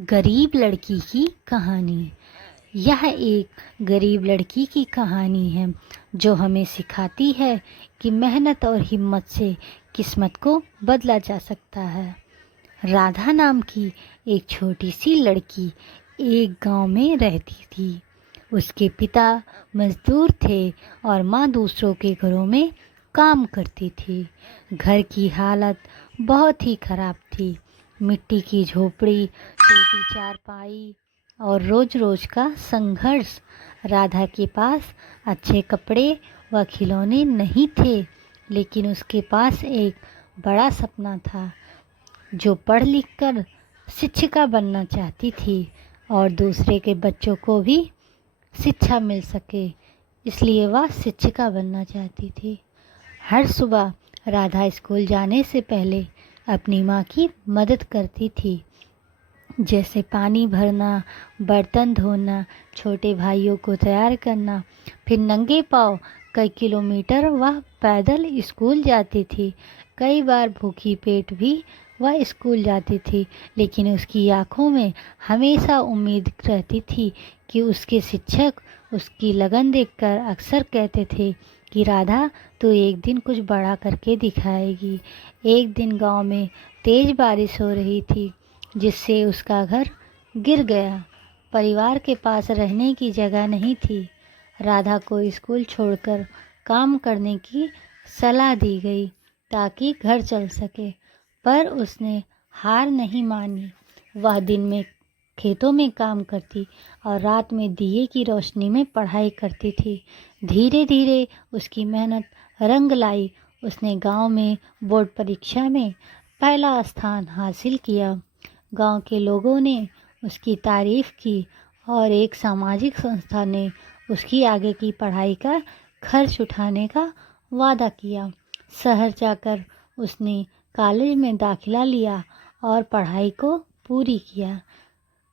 गरीब लड़की की कहानी। यह एक गरीब लड़की की कहानी है जो हमें सिखाती है कि मेहनत और हिम्मत से किस्मत को बदला जा सकता है। राधा नाम की एक छोटी सी लड़की एक गांव में रहती थी। उसके पिता मजदूर थे और माँ दूसरों के घरों में काम करती थी। घर की हालत बहुत ही खराब थी। मिट्टी की झोपड़ी, टूटी चारपाई और रोज रोज का संघर्ष। राधा के पास अच्छे कपड़े व खिलौने नहीं थे, लेकिन उसके पास एक बड़ा सपना था। जो पढ़ लिख कर शिक्षिका बनना चाहती थी और दूसरे के बच्चों को भी शिक्षा मिल सके, इसलिए वह शिक्षिका बनना चाहती थी। हर सुबह राधा स्कूल जाने से पहले अपनी माँ की मदद करती थी, जैसे पानी भरना, बर्तन धोना, छोटे भाइयों को तैयार करना। फिर नंगे पाँव कई किलोमीटर वह पैदल स्कूल जाती थी। कई बार भूखी पेट भी वह स्कूल जाती थी, लेकिन उसकी आँखों में हमेशा उम्मीद रहती थी कि उसके शिक्षक उसकी लगन देखकर अक्सर कहते थे कि राधा, तू एक दिन कुछ बड़ा करके दिखाएगी। एक दिन गांव में तेज बारिश हो रही थी, जिससे उसका घर गिर गया। परिवार के पास रहने की जगह नहीं थी। राधा को स्कूल छोड़कर काम करने की सलाह दी गई ताकि घर चल सके, पर उसने हार नहीं मानी। वह दिन में खेतों में काम करती और रात में दिए की रोशनी में पढ़ाई करती थी। धीरे धीरे उसकी मेहनत रंग लाई। उसने गांव में बोर्ड परीक्षा में पहला स्थान हासिल किया। गांव के लोगों ने उसकी तारीफ की और एक सामाजिक संस्था ने उसकी आगे की पढ़ाई का खर्च उठाने का वादा किया। शहर जाकर उसने कॉलेज में दाखिला लिया और पढ़ाई को पूरी किया।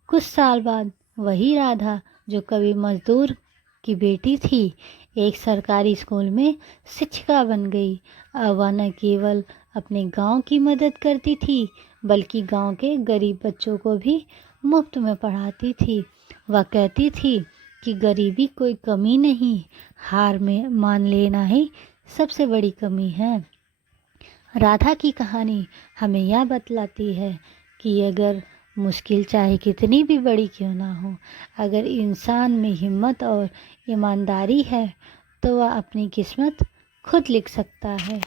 कुछ साल बाद वही राधा, जो कभी मजदूर की बेटी थी, एक सरकारी स्कूल में शिक्षिका बन गई। अब वह न केवल अपने गांव की मदद करती थी, बल्कि गांव के गरीब बच्चों को भी मुफ्त में पढ़ाती थी। वह कहती थी कि गरीबी कोई कमी नहीं, हार में मान लेना ही सबसे बड़ी कमी है। राधा की कहानी हमें यह बतलाती है कि अगर मुश्किल चाहे कितनी भी बड़ी क्यों ना हो, अगर इंसान में हिम्मत और ईमानदारी है तो वह अपनी किस्मत खुद लिख सकता है।